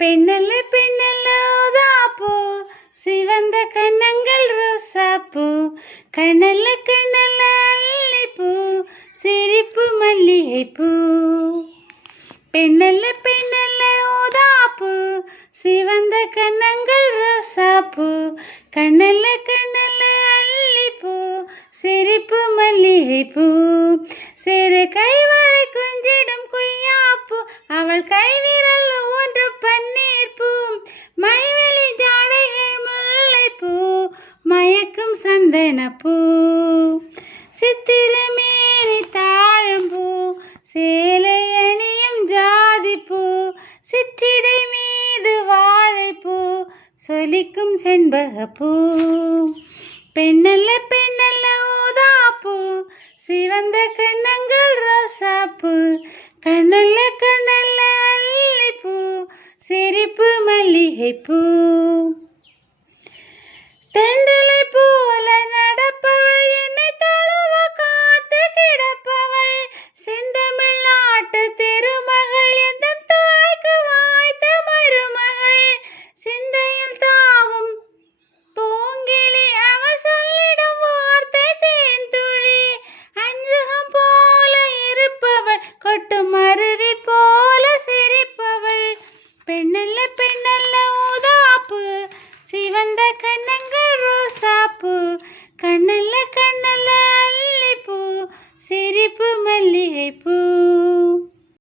பெண்ணல்ல பெண்ணல்ல ஊதாப்பூ, சிவந்த கன்னங்கள் ரோசாப்பூ, கண்ணல்ல கண்ணல்ல அல்லிப்பூ, சிரிப்பு மல்லிகைப்பூ. பெண்ணல்ல பெண்ணல்ல ஊதாப்பூ, சிவந்த கன்னங்கள் ரோசாப்பூ, கண்ணல்ல கண்ணல்ல அல்லிப்பூ, சிரிப்பு மல்லிகைப்பூ. சிறு கைவளை குஞ்சிடும் கொய்யாப்பூ, அவள் கைவிரல் ஒன்று பன்னீர்ப்பூ, மைவெளி ஜாடைகள் முல்லைப்பூ, மயக்கும் சந்தனப்பூ. சித்திரமேனி தாழம்பூ, சேலை அணியும் ஜாதிப்பூ, சிற்றிடை மீது வாழைப்பூ, சொலிக்கும் செண்பகப்பூ. பெண்ணல்ல பெண்ணல்ல ஊதாப்பூ, சிவந்த கன்னங்கள் ரோசாப்பூ, கண்ணல்ல கண்ணல்ல அல்லிப்பூ, சிரிப்பு மல்லிகைப்பூ. தென்றலை போல நடப்பவள், என்னை தழுவ காத்து கிடப்பவள், செந்தமிழ் நாட்டு திருமகள், எந்த தாய்க்கு வாய்த்த மருமகள். சிந்தையில் தாவும் பூங்கிளி, அவள் சொல்லிடும் வார்த்தை தேன் துளி, அஞ்சுகம் போல இருப்பவள், கொட்டும் அருவி போல சிரிப்பவள். பெண்ணல்ல பெண்ணல்ல ஊதாப்பூ, சிவந்த கன்னங்கள் ரோசாப்பூ, கண்ணல்ல கண்ணல்ல அல்லிப்பூ, சிரிப்பு மல்லிகைப்பூ.